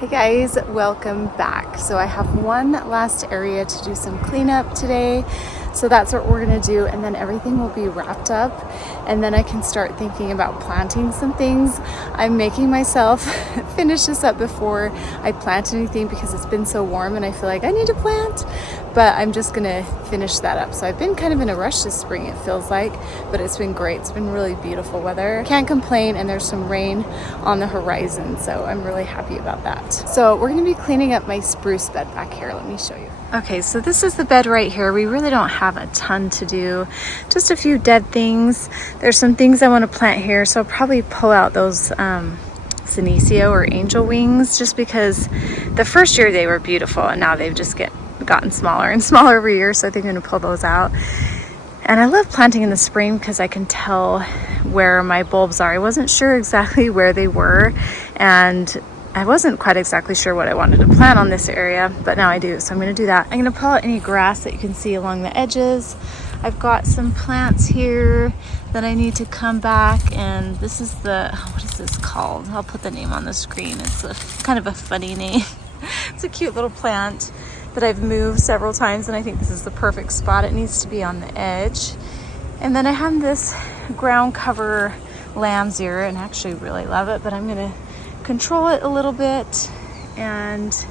Hey guys, welcome back. So I have one last area to do some cleanup today. So that's what we're gonna do, and then everything will be wrapped up, and then I can start thinking about planting some things. I'm making myself finish this up before I plant anything because it's been so warm and I feel like I need to plant, but I'm just gonna finish that up. So I've been kind of in a rush this spring, it feels like, but it's been great. It's been really beautiful weather. Can't complain, and there's some rain on the horizon, so I'm really happy about that. So we're gonna be cleaning up my spruce bed back here. Let me show you. Okay, so this is the bed right here. We really don't have a ton to do, just a few dead things. There's some things I want to plant here, so I'll probably pull out those Senecio or angel wings, just because the first year they were beautiful and now they've just gotten smaller and smaller every year, so I think I'm gonna pull those out. And I love planting in the spring because I can tell where my bulbs are. I wasn't sure exactly where they were, and I wasn't quite exactly sure what I wanted to plant on this area, but now I do, so I'm going to do that. I'm going to pull out any grass that you can see along the edges. I've got some plants here that I need to come back, and this is what is this called? I'll put the name on the screen. It's kind of a funny name. It's a cute little plant that I've moved several times, and I think this is the perfect spot. It needs to be on the edge. And then I have this ground cover lamb's ear, and I actually really love it, but I'm going to control it a little bit and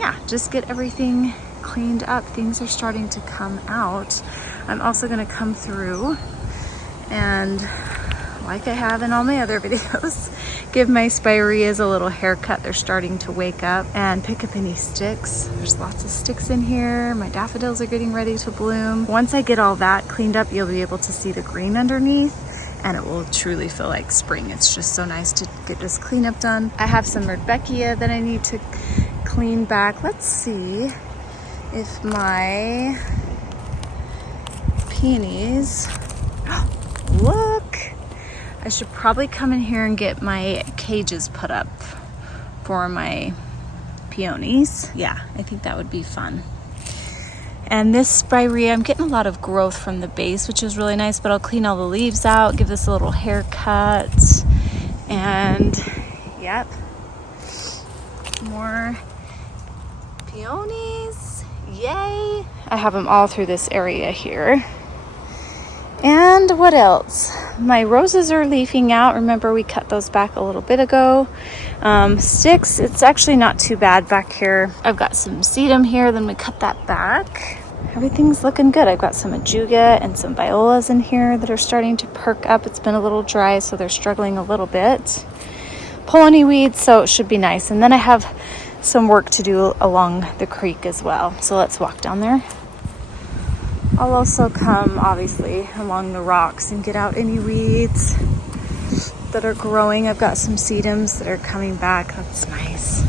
yeah, just get everything cleaned up. Things are starting to come out. I'm also going to come through and, like I have in all my other videos, give my spireas a little haircut. They're starting to wake up, and pick up any sticks. There's lots of sticks in here. My daffodils are getting ready to bloom. Once I get all that cleaned up, you'll be able to see the green underneath, and it will truly feel like spring. It's just so nice to get this cleanup done. I have some Rudbeckia that I need to clean back. Let's see if my peonies, look, I should probably come in here and get my cages put up for my peonies. Yeah, I think that would be fun. And this spirea, I'm getting a lot of growth from the base, which is really nice, but I'll clean all the leaves out, give this a little haircut, and yep, more peonies, yay. I have them all through this area here. And what else? My roses are leafing out. Remember, we cut those back a little bit ago. Sticks, it's actually not too bad back here. I've got some sedum here, then we cut that back. Everything's looking good. I've got some ajuga and some violas in here that are starting to perk up. It's been a little dry, so they're struggling a little bit. Pull any weeds, so it should be nice. And then I have some work to do along the creek as well. So let's walk down there. I'll also come, obviously, along the rocks and get out any weeds that are growing. I've got some sedums that are coming back. That's nice.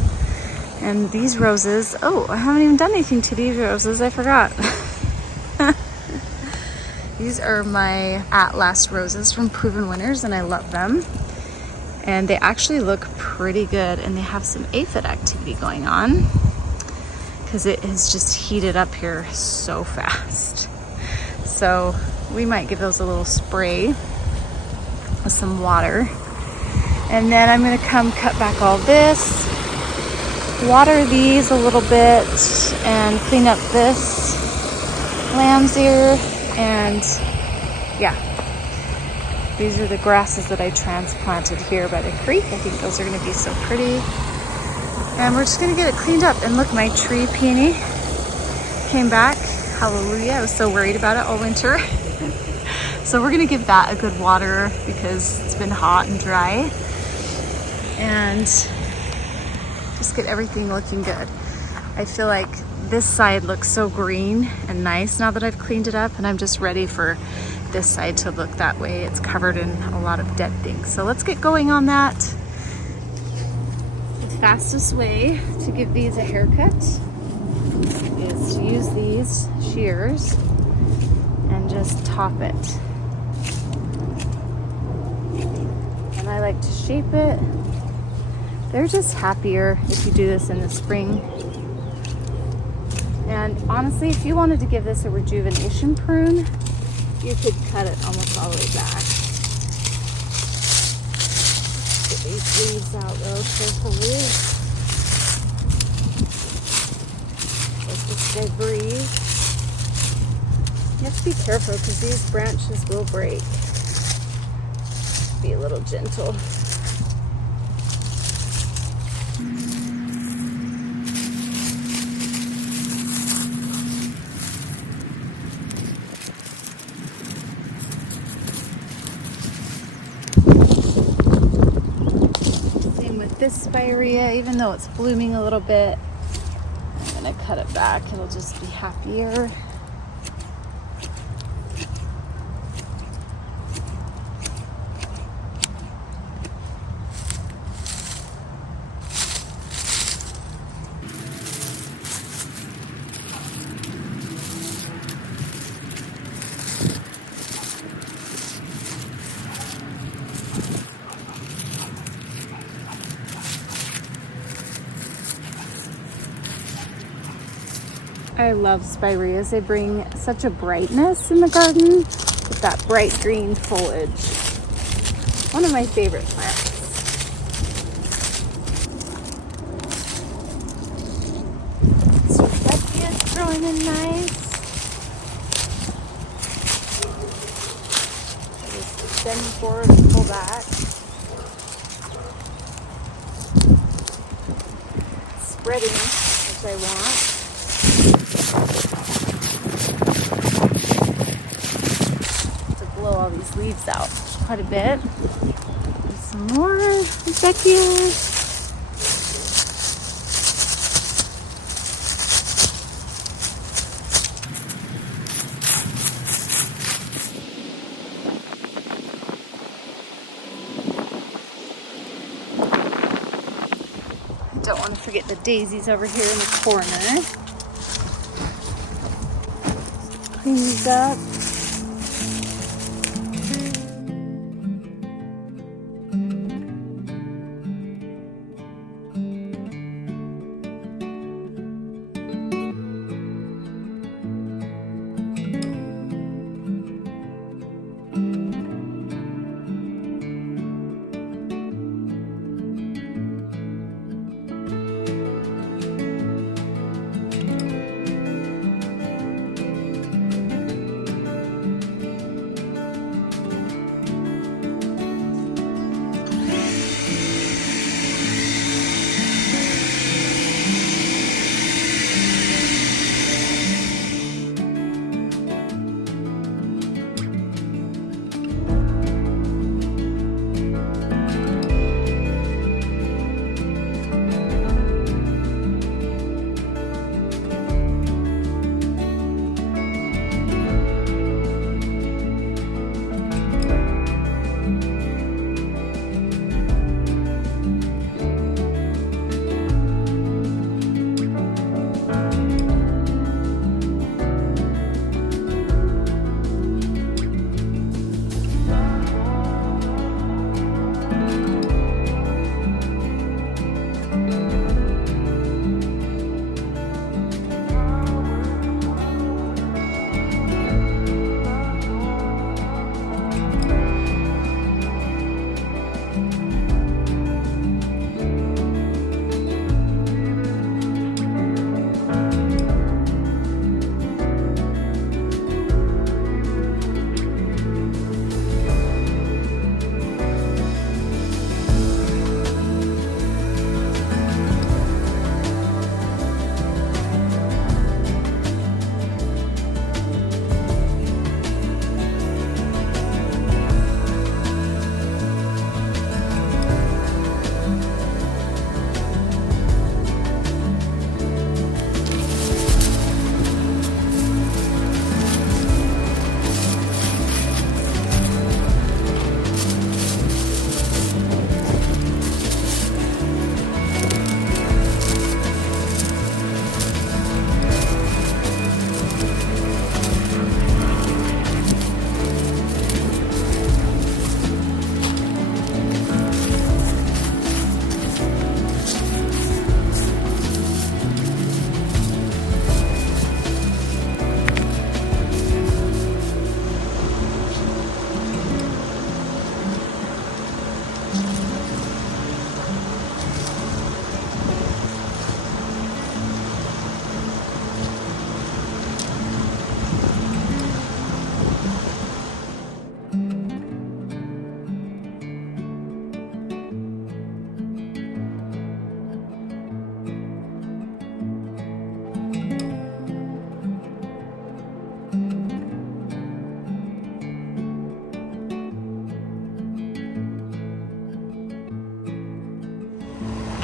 And these roses, oh, I haven't even done anything to these roses. I forgot. These are my Atlas roses from Proven Winners, and I love them. And they actually look pretty good, and they have some aphid activity going on because it has just heated up here so fast. So we might give those a little spray with some water. And then I'm gonna come cut back all this, water these a little bit, and clean up this lamb's ear. And yeah, these are the grasses that I transplanted here by the creek. I think those are gonna be so pretty. And we're just gonna get it cleaned up. And look, my tree peony came back. Hallelujah. I was so worried about it all winter. So we're gonna give that a good water because it's been hot and dry. And just get everything looking good. I feel like this side looks so green and nice now that I've cleaned it up, and I'm just ready for this side to look that way. It's covered in a lot of dead things. So let's get going on that. The fastest way to give these a haircut is to use these shears and just top it. And I like to shape it. They're just happier if you do this in the spring. And honestly, if you wanted to give this a rejuvenation prune, you could cut it almost all the way back. Get these leaves out though carefully. debris. You have to be careful because these branches will break. Be a little gentle. Same with this spirea, even though it's blooming a little bit, I'm gonna cut it back. It'll just be happier. I love spireas. They bring such a brightness in the garden with that bright green foliage. One of my favorite plants. Spruce is growing in nice. Just bend forward and pull back. Spreading, which I want. Blow all these leaves out quite a bit. And some more Zacchaeus. I don't want to forget the daisies over here in the corner. Clean these up.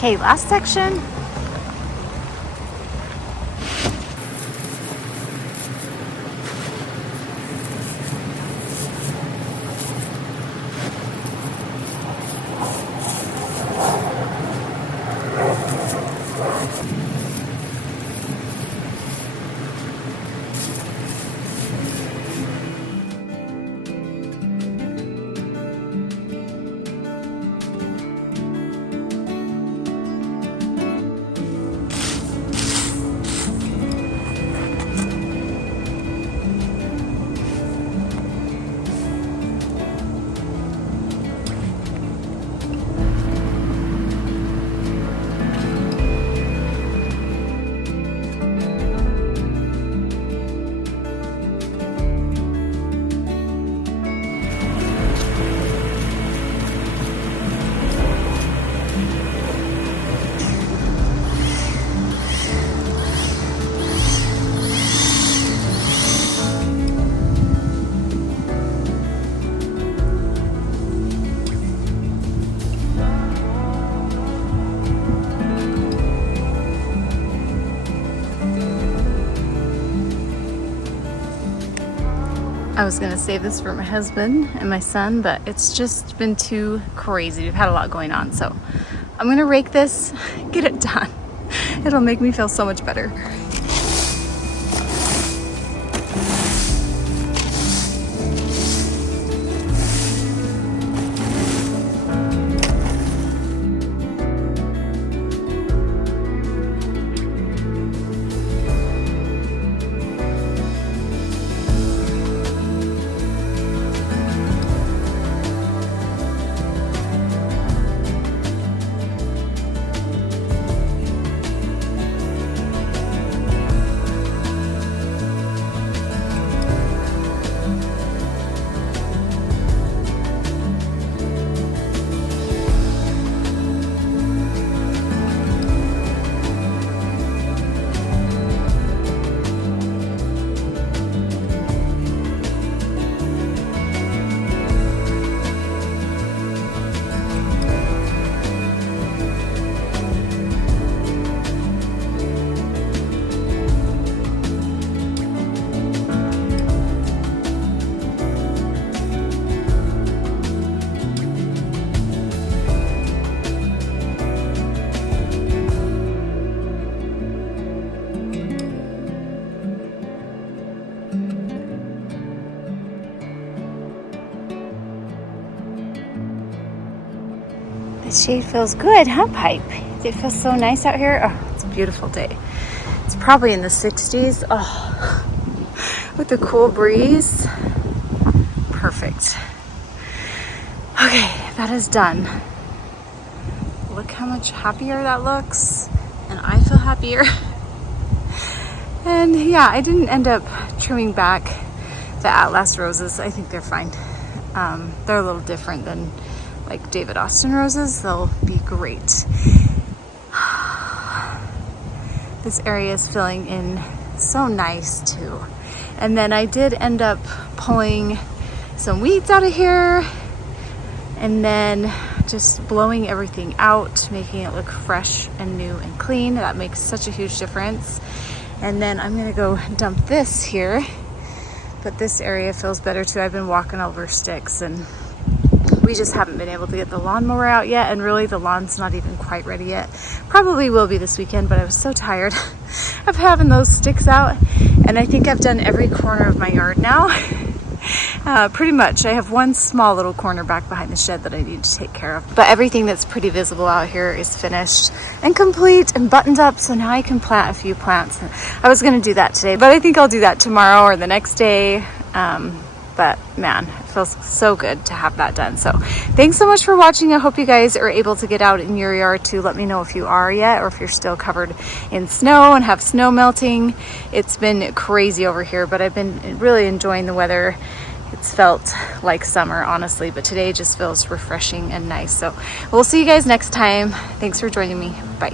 Okay, last section. I was gonna save this for my husband and my son, but it's just been too crazy. We've had a lot going on, so I'm gonna rake this, get it done. It'll make me feel so much better. The shade feels good, huh, Pipe? It feels so nice out here. Oh, it's a beautiful day. It's probably in the 60s. Oh, with the cool breeze. Perfect. Okay, that is done. Look how much happier that looks. And I feel happier. And yeah, I didn't end up trimming back the Atlas roses. I think they're fine. They're a little different than like David Austin roses. They'll be great. This area is filling in so nice too. And then I did end up pulling some weeds out of here and then just blowing everything out, making it look fresh and new and clean. That makes such a huge difference. And then I'm gonna go dump this here, but this area feels better too. I've been walking over sticks and we just haven't been able to get the lawnmower out yet, and really the lawn's not even quite ready yet. Probably will be this weekend, but I was so tired of having those sticks out, and I think I've done every corner of my yard now. Pretty much. I have one small little corner back behind the shed that I need to take care of, but everything that's pretty visible out here is finished and complete and buttoned up, so now I can plant a few plants. I was going to do that today, but I think I'll do that tomorrow or the next day. But man, it feels so good to have that done. So thanks so much for watching. I hope you guys are able to get out in your yard too. Let me know if you are yet, or if you're still covered in snow and have snow melting. It's been crazy over here, but I've been really enjoying the weather. It's felt like summer, honestly, but today just feels refreshing and nice. So we'll see you guys next time. Thanks for joining me. Bye.